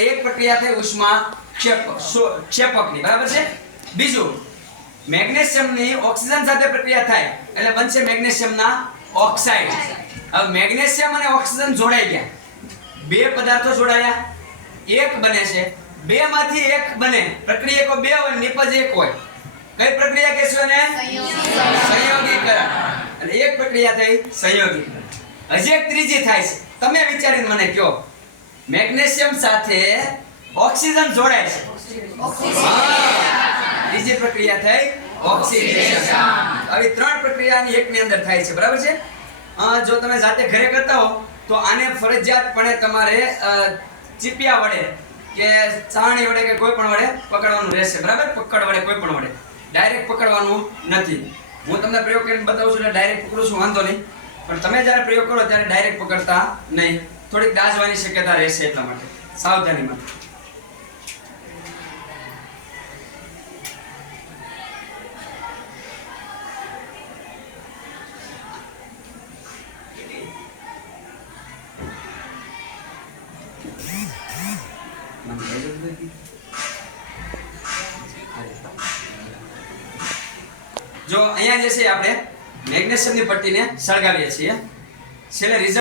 એક પ્રક્રિયા થઈ ઉષ્મા ક્ષેપક ક્ષેપકની, બરાબર છે? બીજું, મેગ્નેશિયમની ઓક્સિજન સાથે પ્રક્રિયા થાય, એટલે બનશે મેગ્નેશિયમના ઓક્સાઇડ. હવે મેગ્નેશિયમ અને ઓક્સિજન જોડાઈ ગયા. બે પદાર્થો જોડાયા. એક બને છે. બે માંથી એક બને. પ્રક્રિયકો બે હોય, નિપજ એક હોય. કઈ પ્રક્રિયા કહેશું એને? સંયોગીકરણ. એટલે એક પ્રક્રિયા થઈ સંયોગીકરણ. હજી એક ત્રીજી થાય છે. તમે વિચારીને મને કહો. મેગ્નેશિયમ સાથે ઓક્સિજન જોડાય છે. બીજી પ્રક્રિયા થઈ ઓક્સિડેશન આવી ત્રણ પ્રક્રિયાની એકની અંદર થાય છે. બરાબર છે? જો તમે જાતે ઘરે કરતા હો તો આને ફરજિયાતપણે તમારે ચીપિયા વડે કે ચાણી વડે કે કોઈ પણ વડે પકડવાનું રહેશે. બરાબર? પકડ વડે કોઈ પણ વડે. ડાયરેક્ટ પકડવાનું નથી. હું તમને પ્રયોગ કરીને બતાવું છું એટલે ડાયરેક્ટ પકડું છું વાંધો નહીં. પણ તમે જ્યારે પ્રયોગ કરો ત્યારે ડાયરેક્ટ પકડતા નહીં. થોડીક દાઝવાની શક્યતા રહેશે એટલા માટે. સાવધાની માટે જો અહીંયા જે છે આપણે મેગ્નેશિયમની પટ્ટીને સળગાવીએ છીએ. છેલ્લે રિઝલ્ટ